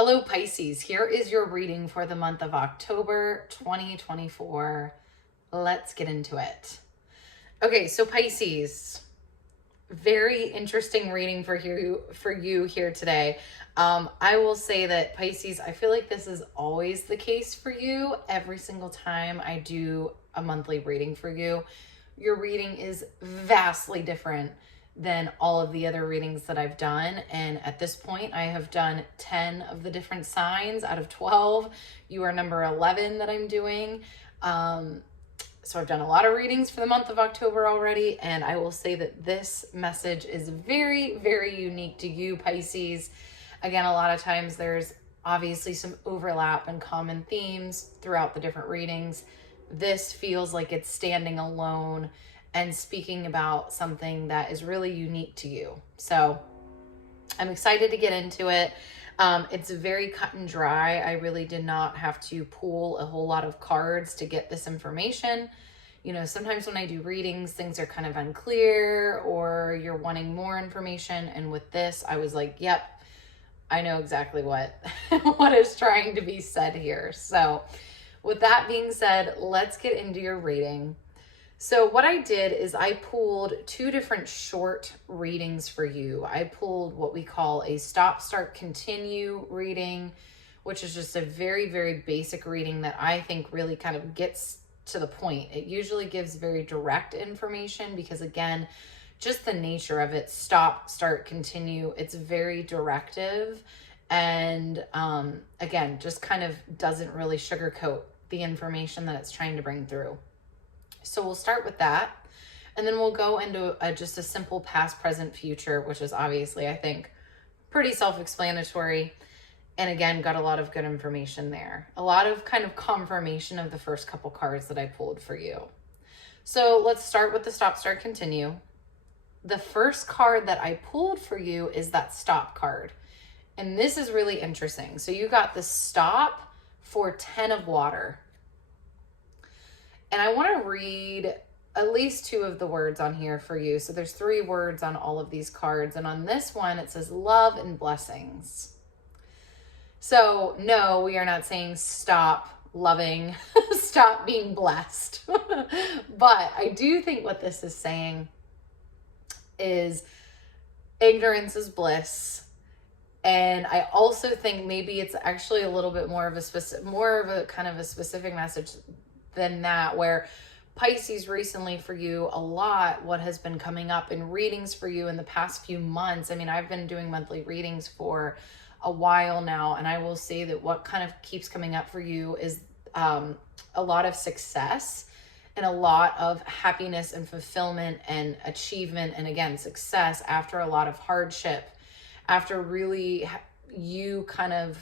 Hello, Pisces. Here is your reading for the month of October 2024. Let's get into it. Okay, so Pisces, very interesting reading for you here today. I will say that Pisces, I feel like this is always the case for you. Every single time I do a monthly reading for you, your reading is vastly different than all of the other readings that I've done. And at this point, I have done 10 of the different signs out of 12. You are number 11 that I'm doing. So I've done a lot of readings for the month of October already. And I will say that this message is very, very unique to you, Pisces. Again, a lot of times there's obviously some overlap and common themes throughout the different readings. This feels like it's standing alone and speaking about something that is really unique to you. So I'm excited to get into it. It's very cut and dry. I really did not have to pull a whole lot of cards to get this information. You know, sometimes when I do readings, things are kind of unclear or you're wanting more information. And with this, I was like, yep, I know exactly what is trying to be said here. So with that being said, let's get into your reading. So what I did is I pulled two different short readings for you. I pulled what we call a stop, start, continue reading, which is just a very, very basic reading that I think really kind of gets to the point. It usually gives very direct information because, again, just the nature of it, stop, start, continue, it's very directive. And again, just kind of doesn't really sugarcoat the information that it's trying to bring through. So we'll start with that, and then we'll go into just a simple past, present, future, which is obviously, I think, pretty self-explanatory. And again, got a lot of good information there. A lot of kind of confirmation of the first couple cards that I pulled for you. So let's start with the stop, start, continue. The first card that I pulled for you is that stop card. And this is really interesting. So you got the stop for 10 of water. And I want to read at least two of the words on here for you. So there's 3 words on all of these cards. And on this one, it says love and blessings. So no, we are not saying stop loving, stop being blessed. But I do think what this is saying is ignorance is bliss. And I also think maybe it's actually a little bit more of a kind of a specific message than that, where Pisces recently for you, a lot what has been coming up in readings for you in the past few months. I mean, I've been doing monthly readings for a while now, and I will say that what kind of keeps coming up for you is a lot of success and a lot of happiness and fulfillment and achievement, and again, success after a lot of hardship, after really you kind of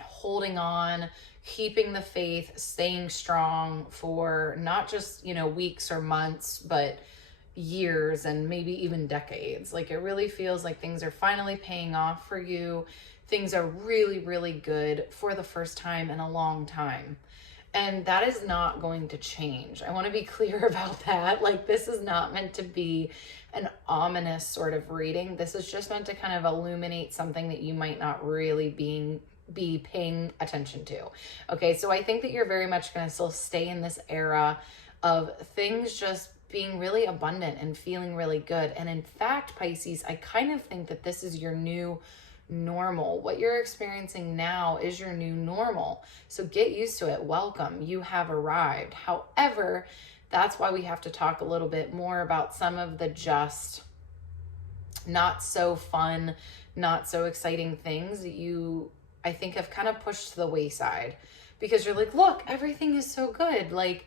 holding on, keeping the faith, staying strong for not just, weeks or months, but years and maybe even decades. Like, it really feels like things are finally paying off for you. Things are really, really good for the first time in a long time. And that is not going to change. I want to be clear about that. Like, this is not meant to be an ominous sort of reading. This is just meant to kind of illuminate something that you might not really be paying attention to. Okay, so I think that you're very much going to still stay in this era of things just being really abundant and feeling really good. And in fact, Pisces, I kind of think that this is your new normal. What you're experiencing now is your new normal. So get used to it. Welcome. You have arrived. However, that's why we have to talk a little bit more about some of the just not so fun, not so exciting things that you, I think, have kind of pushed to the wayside, because you're like, look, everything is so good. Like,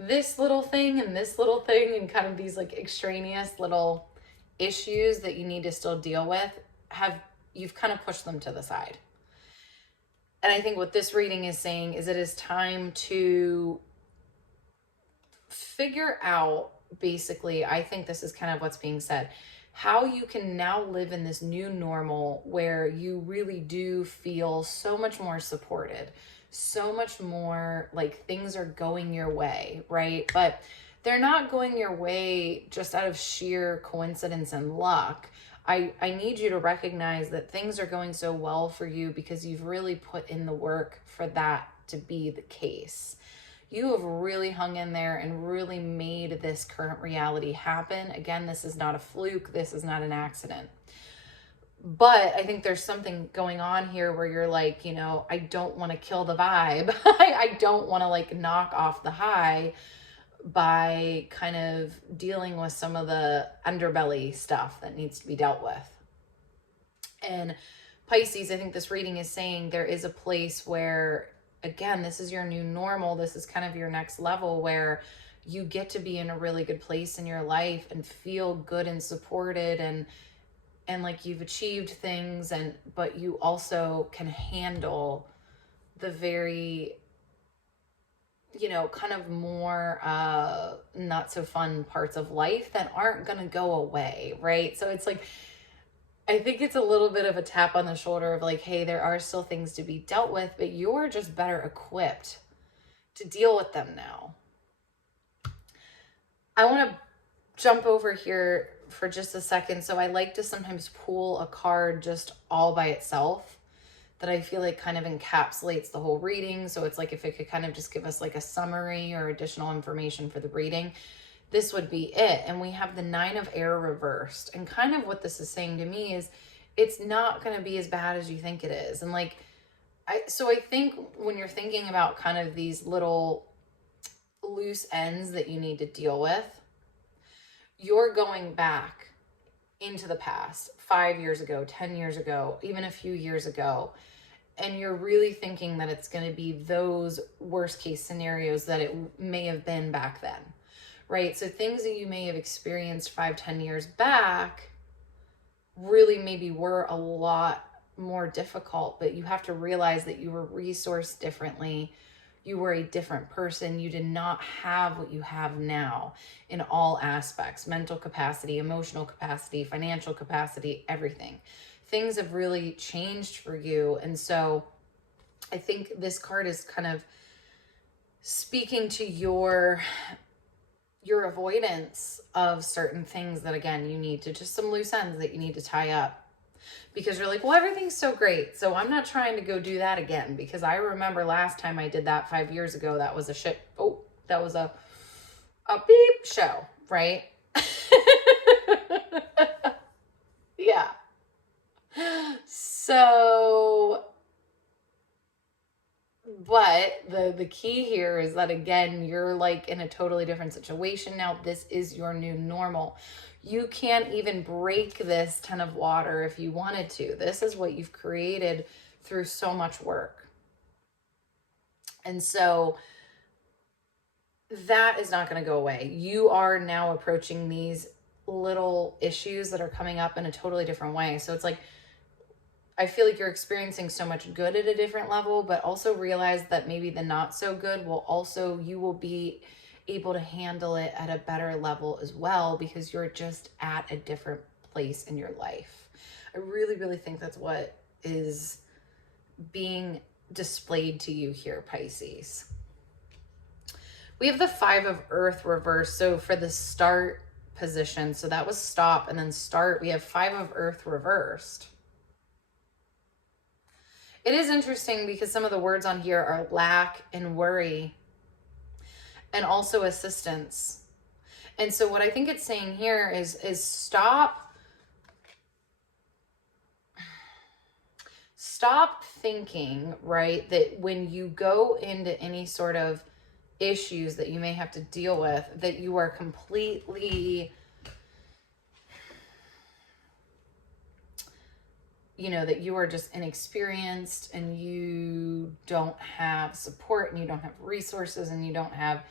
this little thing and this little thing and kind of these like extraneous little issues that you need to still deal with, you've kind of pushed them to the side. And I think what this reading is saying is it is time to figure out, basically, I think this is kind of what's being said, how you can now live in this new normal where you really do feel so much more supported, so much more like things are going your way, right? But they're not going your way just out of sheer coincidence and luck. I need you to recognize that things are going so well for you because you've really put in the work for that to be the case. You have really hung in there and really made this current reality happen. Again, this is not a fluke. This is not an accident. But I think there's something going on here where you're like, you know, I don't want to kill the vibe. I don't want to like knock off the high by kind of dealing with some of the underbelly stuff that needs to be dealt with. And Pisces, I think this reading is saying there is a place where, again, this is your new normal. This is kind of your next level where you get to be in a really good place in your life and feel good and supported and like you've achieved things, but you also can handle the very, you know, kind of more not so fun parts of life that aren't going to go away, right? So it's like, I think it's a little bit of a tap on the shoulder of like, hey, there are still things to be dealt with, but you're just better equipped to deal with them now. I want to jump over here for just a second. So I like to sometimes pull a card just all by itself that I feel like kind of encapsulates the whole reading. So it's like if it could kind of just give us like a summary or additional information for the reading, this would be it. And we have the 9 of Air reversed. And kind of what this is saying to me is it's not going to be as bad as you think it is. And like, so I think when you're thinking about kind of these little loose ends that you need to deal with, you're going back into the past 5 years ago, 10 years ago, even a few years ago. And you're really thinking that it's going to be those worst case scenarios that it may have been back then, right? So things that you may have experienced 5-10 years back really maybe were a lot more difficult, but you have to realize that you were resourced differently. You were a different person. You did not have what you have now in all aspects: mental capacity, emotional capacity, financial capacity, everything. Things have really changed for you. And so I think this card is kind of speaking to your avoidance of certain things that, again, you need to, just some loose ends that you need to tie up. Because you're like, well, everything's so great, so I'm not trying to go do that again, because I remember last time I did that 5 years ago, that was that was a beep show, right? Yeah. So, but the key here is that, again, you're like in a totally different situation now. This is your new normal. You can't even break this 10 of water if you wanted to. This is what you've created through so much work. And so that is not going to go away. You are now approaching these little issues that are coming up in a totally different way. So it's like, I feel like you're experiencing so much good at a different level, but also realize that maybe the not so good you will be able to handle it at a better level as well, because you're just at a different place in your life. I really, really think that's what is being displayed to you here, Pisces. We have the 5 of Earth reversed. So for the start position, so that was stop and then start, we have 5 of Earth reversed. It is interesting because some of the words on here are lack and worry and also assistance. And so what I think it's saying here is stop thinking, right, that when you go into any sort of issues that you may have to deal with, that you are completely, you know, that you are just inexperienced and you don't have support and you don't have resources and you don't have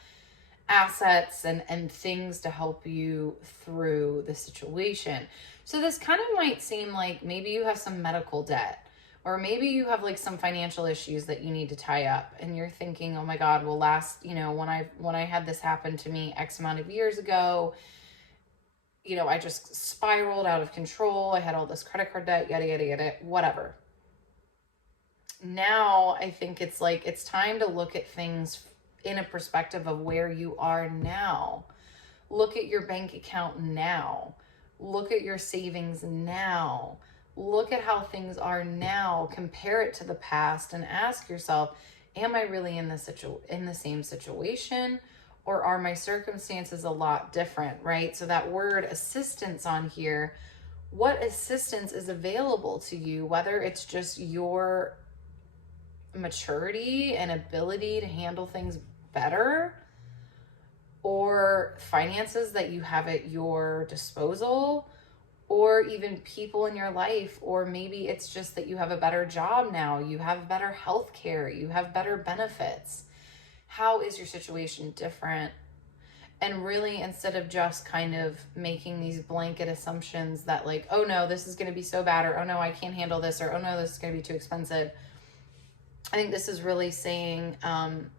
assets and things to help you through the situation. So this kind of might seem like maybe you have some medical debt, or maybe you have like some financial issues that you need to tie up and you're thinking, oh my God, well, when I had this happen to me X amount of years ago, you know, I just spiraled out of control. I had all this credit card debt, yada, yada, yada, whatever. Now I think it's like, it's time to look at things in a perspective of where you are now. Look at your bank account now. Look at your savings now. Look at how things are now. Compare it to the past and ask yourself, am I really in the same situation, or are my circumstances a lot different, right? So that word assistance on here, what assistance is available to you, whether it's just your maturity and ability to handle things better, or finances that you have at your disposal, or even people in your life, or maybe it's just that you have a better job now, you have better health care, you have better benefits. How is your situation different? And really, instead of just kind of making these blanket assumptions that like, oh no, this is going to be so bad, or oh no, I can't handle this, or oh no, this is going to be too expensive. I think this is really saying, and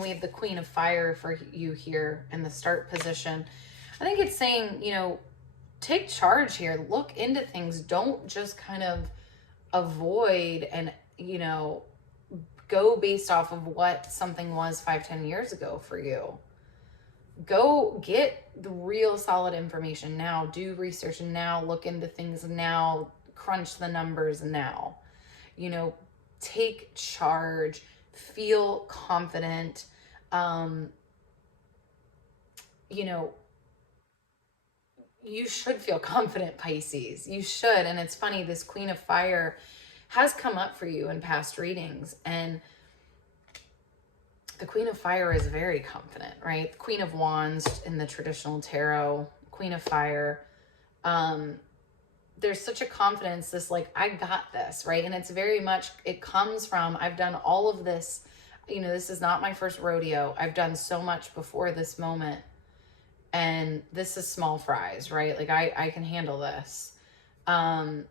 we have the Queen of Fire for you here in the start position. I think it's saying, you know, take charge here, look into things. Don't just kind of avoid and, you know, go based off of what something was 5-10 years ago for you. Go get the real solid information now, do research now, look into things now, crunch the numbers now, you know, take charge, feel confident. You know, you should feel confident, Pisces. You should. And it's funny, this Queen of Fire has come up for you in past readings. And the Queen of Fire is very confident, right? Queen of Wands in the traditional tarot, Queen of Fire. There's such a confidence, this like, I got this, right? And it's very much, it comes from, I've done all of this. You know, this is not my first rodeo. I've done so much before this moment. And this is small fries, right? Like I can handle this. And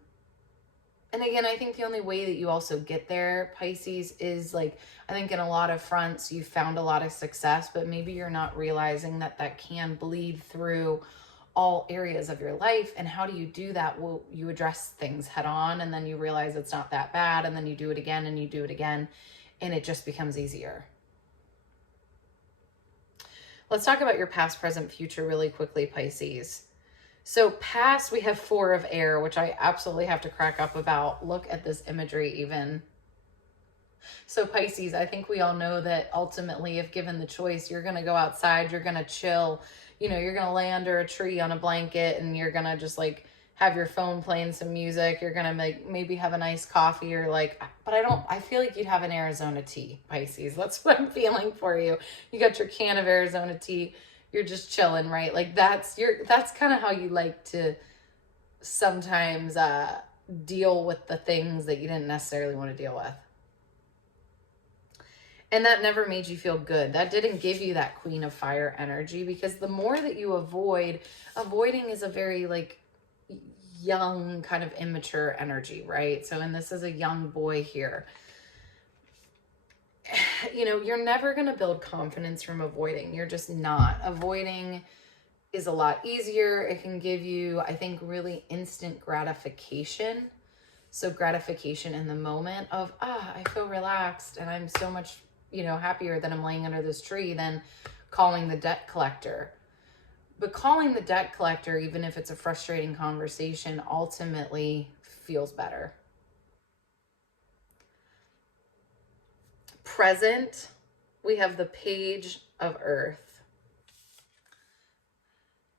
again, I think the only way that you also get there, Pisces, is like, I think in a lot of fronts, you've found a lot of success, but maybe you're not realizing that that can bleed through all areas of your life. And how do you do that? Well, you address things head on, and then you realize it's not that bad. And then you do it again and you do it again, and it just becomes easier. Let's talk about your past, present, future really quickly, Pisces. So past, we have 4 of air, which I absolutely have to crack up about. Look at this imagery even. So Pisces, I think we all know that ultimately, if given the choice, you're going to go outside, you're going to chill, you know, you're going to lay under a tree on a blanket, and you're going to just like have your phone playing some music. You're going to maybe have a nice coffee, or like, but I feel like you'd have an Arizona tea, Pisces. That's what I'm feeling for you. You got your can of Arizona tea. You're just chilling, right? Like that's kind of how you like to sometimes deal with the things that you didn't necessarily want to deal with. And that never made you feel good. That didn't give you that Queen of Fire energy, because the more that you avoiding is a very like young kind of immature energy, right? So, and this is a young boy here. You know, you're never going to build confidence from avoiding. You're just not. Avoiding is a lot easier. It can give you, I think, really instant gratification. So gratification in the moment of, I feel relaxed and I'm so much, you know, happier that I'm laying under this tree than calling the debt collector. But calling the debt collector, even if it's a frustrating conversation, ultimately feels better. Present, we have the Page of Earth.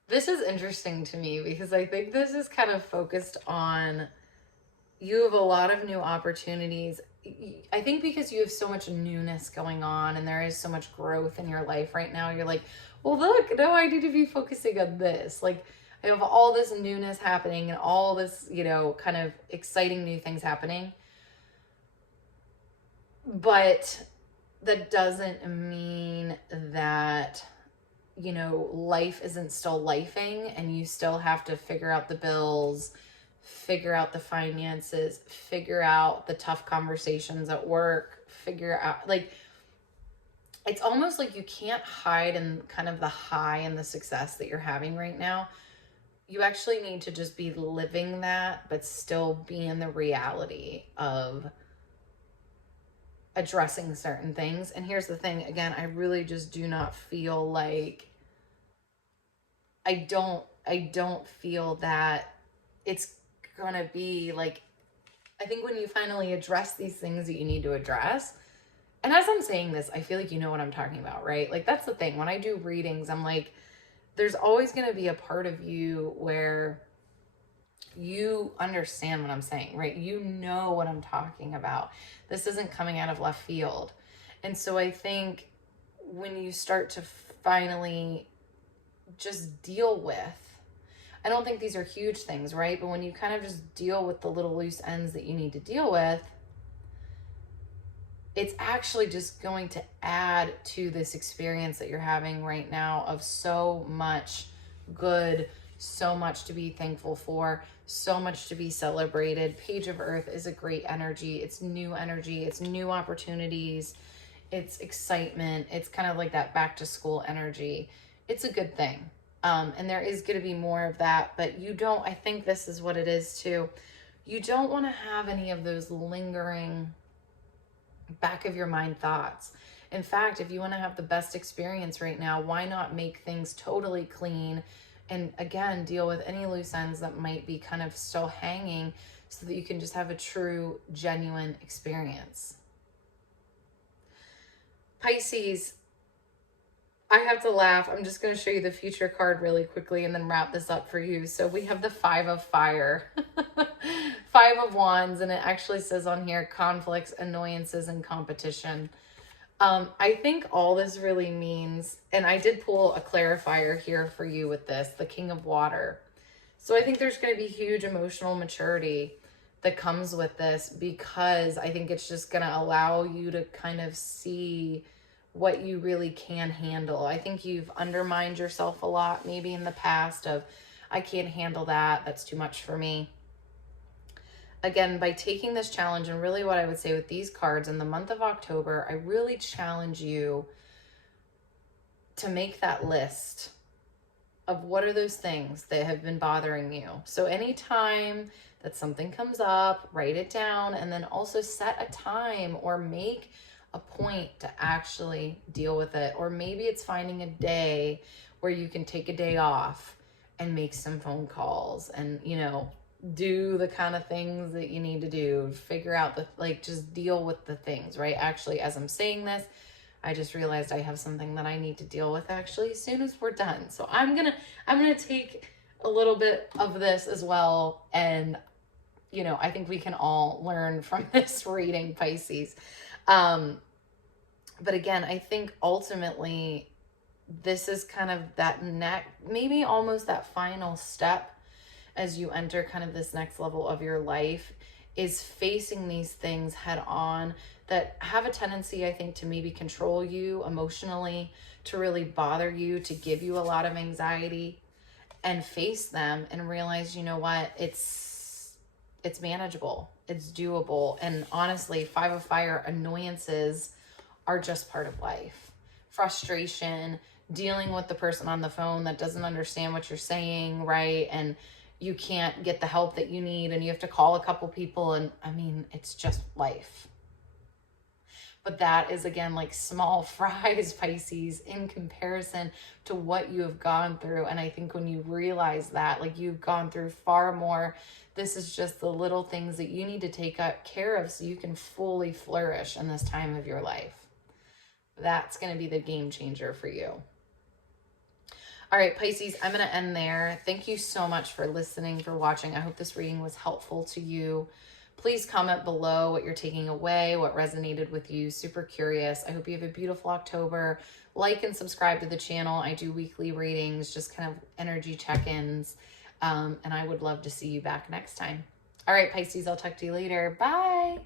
This is interesting to me because I think this is kind of focused on, you have a lot of new opportunities. I think because you have so much newness going on and there is so much growth in your life right now, you're like, well, look, no, I need to be focusing on this. Like, I have all this newness happening and all this, you know, kind of exciting new things happening. But that doesn't mean that, you know, life isn't still lifing, and you still have to figure out the bills, figure out the finances, figure out the tough conversations at work, figure out, like, it's almost like you can't hide in kind of the high and the success that you're having right now. You actually need to just be living that, but still be in the reality of addressing certain things. And here's the thing, again, I really just do not feel like, I don't I don't feel that it's going to be like, I think when you finally address these things that you need to address, and as I'm saying this, I feel like you know what I'm talking about, right? Like, that's the thing. When I do readings, I'm like, there's always going to be a part of you where you understand what I'm saying, right? You know what I'm talking about. This isn't coming out of left field. And so I think when you start to finally just deal with, I don't think these are huge things, right? But when you kind of just deal with the little loose ends that you need to deal with, it's actually just going to add to this experience that you're having right now of so much good, so much to be thankful for, so much to be celebrated. Page of Earth is a great energy. It's new energy. It's new opportunities. It's excitement. It's kind of like that back to school energy. It's a good thing. And there is going to be more of that, but you don't, I think this is what it is too. You don't want to have any of those lingering back of your mind thoughts. In fact, if you want to have the best experience right now, why not make things totally clean and again, deal with any loose ends that might be kind of still hanging so that you can just have a true, genuine experience. Pisces, I have to laugh. I'm just going to show you the future card really quickly and then wrap this up for you. So we have the 5 of Fire, 5 of Wands, and it actually says on here, conflicts, annoyances, and competition. I think all this really means, and I did pull a clarifier here for you with this, the King of Water. So I think there's going to be huge emotional maturity that comes with this, because I think it's just going to allow you to kind of see what you really can handle. I think you've undermined yourself a lot, maybe in the past of, I can't handle that. That's too much for me. Again, by taking this challenge, and really what I would say with these cards in the month of October, I really challenge you to make that list of what are those things that have been bothering you. So anytime that something comes up, write it down, and then also set a time or make a point to actually deal with it. Or maybe it's finding a day where you can take a day off and make some phone calls and, you know, do the kind of things that you need to do, figure out the, like, just deal with the things, right? Actually, as I'm saying this, I just realized I have something that I need to deal with actually as soon as we're done. So I'm gonna take a little bit of this as well. And, you know, I think we can all learn from this reading, Pisces. But again, I think ultimately this is kind of that maybe almost that final step as you enter kind of this next level of your life, is facing these things head on that have a tendency, I think, to maybe control you emotionally, to really bother you, to give you a lot of anxiety, and face them and realize, you know what, it's manageable, it's doable. And honestly, 5 of Fire, annoyances are just part of life. Frustration, dealing with the person on the phone that doesn't understand what you're saying, right? And you can't get the help that you need, and you have to call a couple people, and I mean, it's just life. But that is, again, like small fries, Pisces, in comparison to what you have gone through. And I think when you realize that, like, you've gone through far more, this is just the little things that you need to take care of so you can fully flourish in this time of your life. That's going to be the game changer for you. All right, Pisces, I'm going to end there. Thank you so much for listening, for watching. I hope this reading was helpful to you. Please comment below what you're taking away, what resonated with you. Super curious. I hope you have a beautiful October. Like and subscribe to the channel. I do weekly readings, just kind of energy check-ins. And I would love to see you back next time. All right, Pisces, I'll talk to you later. Bye.